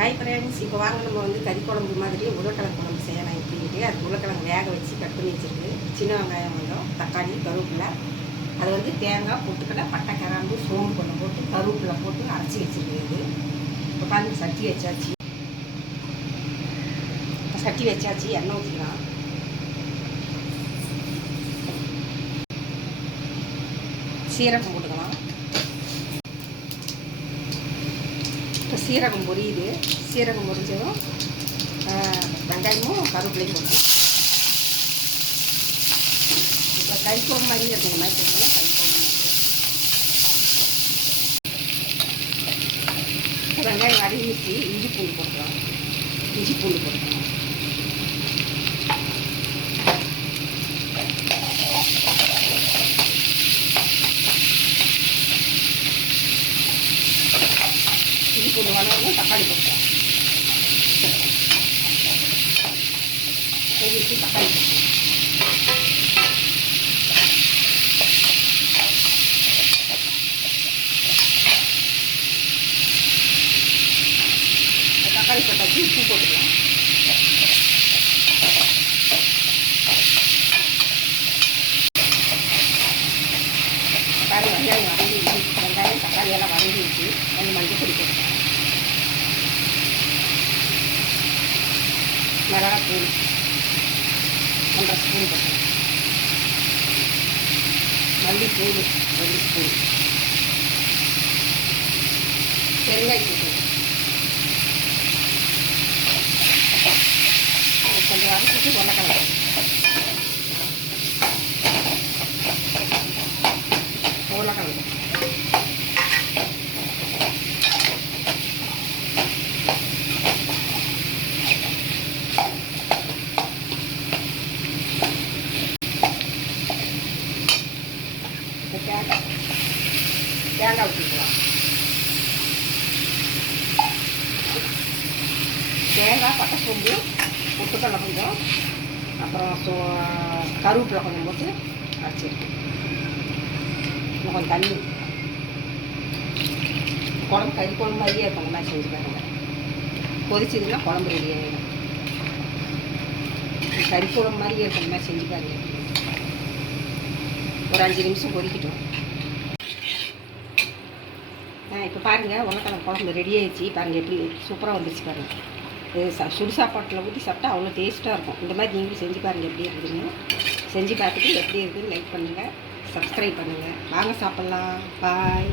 Hi friends, இப்போ வாங்க நம்ம வந்து கறி குழம்பு மாதிரி உருளைக்கிழங்கு குழம்பு செய்யலாம். இப்படின்ட்டு அது உருளைக்கிழங்கு வேக வச்சு கட் பண்ணி வச்சுருக்கு. சின்ன வெங்காயம் கொஞ்சம், தக்காளி, கருவேப்பிலை, அது வந்து தேங்காய், பொட்டுக்கடலை, பட்டை, கிராம்பு, சோம்பு கொஞ்சம் போட்டு கருவேப்பிலை போட்டு அரைச்சி வச்சுருக்கு. இது இப்போ பாருங்க, சட்டி வச்சாச்சு. எண்ணெய் ஊற்றிக்கலாம். சீரகம் போட்டுக்கலாம். இப்போ சீரகம் பொரியுது. சீரகம் பொரிஞ்சதும் வெங்காயமும் கருவேப்பிலையும் போட்டுக்கலாம். இப்போ கறி குழம்பு மாதிரி இருக்குங்க மாதிரி போட்டுக்கலாம். கறி குழம்பு மாதிரி வெங்காயம் வதங்கிச்சு. இஞ்சி பூண்டு போட்டுக்கலாம். இஞ்சி பூண்டு போட்டுக்கலாம். இஞ்சி பூண்டு வதங்கணும். தக்காளி போட்டுக்கலாம். தக்காளி தக்காளி போட்டாச்சு. உப்பு போட்டுக்கலாம். தக்காளி வெங்காயம் வதங்கிடுச்சு. வெங்காயம் தக்காளி எல்லாம் வதங்கிடுச்சு. கொஞ்சம் மஞ்சள் பொடி போட்டுக்கலாம். மிளகாத்தூள் 1.5 ஸ்பூன் போட்டுக்கலாம். மல்லித்தூள் 2 ஸ்பூன். பெருங்காயத்தூள் கொஞ்சம் அரைச்சிட்டு உருளைக்கிழங்கு தேங்காய் ஊற்றிக்கலாம். தேங்காய், பட்டை, சோம்பு, பொட்டுக்கடலை கொஞ்சம், அப்புறம் கருவேப்பிலை கொஞ்சம் போட்டு அரைச்சிருக்கேன். இன்னும் கொஞ்சம் தண்ணி. குழம்பு கறி குழம்பு மாதிரியே இருக்கும். அந்த மாதிரி செஞ்சு பாருங்க. கொதிச்சதுன்னா குழம்பு ரெடி ஆகிடும். கறி குழம்பு மாதிரியே இருக்கும். அந்த மாதிரி செஞ்சு பாருங்க. ஒரு 5 நிமிஷம் கொதிக்கட்டும். இப்போ பாருங்கள், உருளைக்கிழங்கு குழம்பு ரெடி ஆகிடுச்சு. பாருங்கள் எப்படி சூப்பராக வந்துருச்சு பாருங்கள். இது சுடு சாப்பாட்டில் ஊற்றி சாப்பிட்டா அவ்வளோ டேஸ்ட்டாக இருக்கும். இந்த மாதிரி நீங்களும் செஞ்சு பாருங்கள் எப்படி இருக்குதுன்னு. செஞ்சு பார்த்துட்டு எப்படி இருக்குதுன்னு லைக் பண்ணுங்கள், சப்ஸ்கிரைப் பண்ணுங்கள். வாங்க சாப்பிட்லாம். பாய்.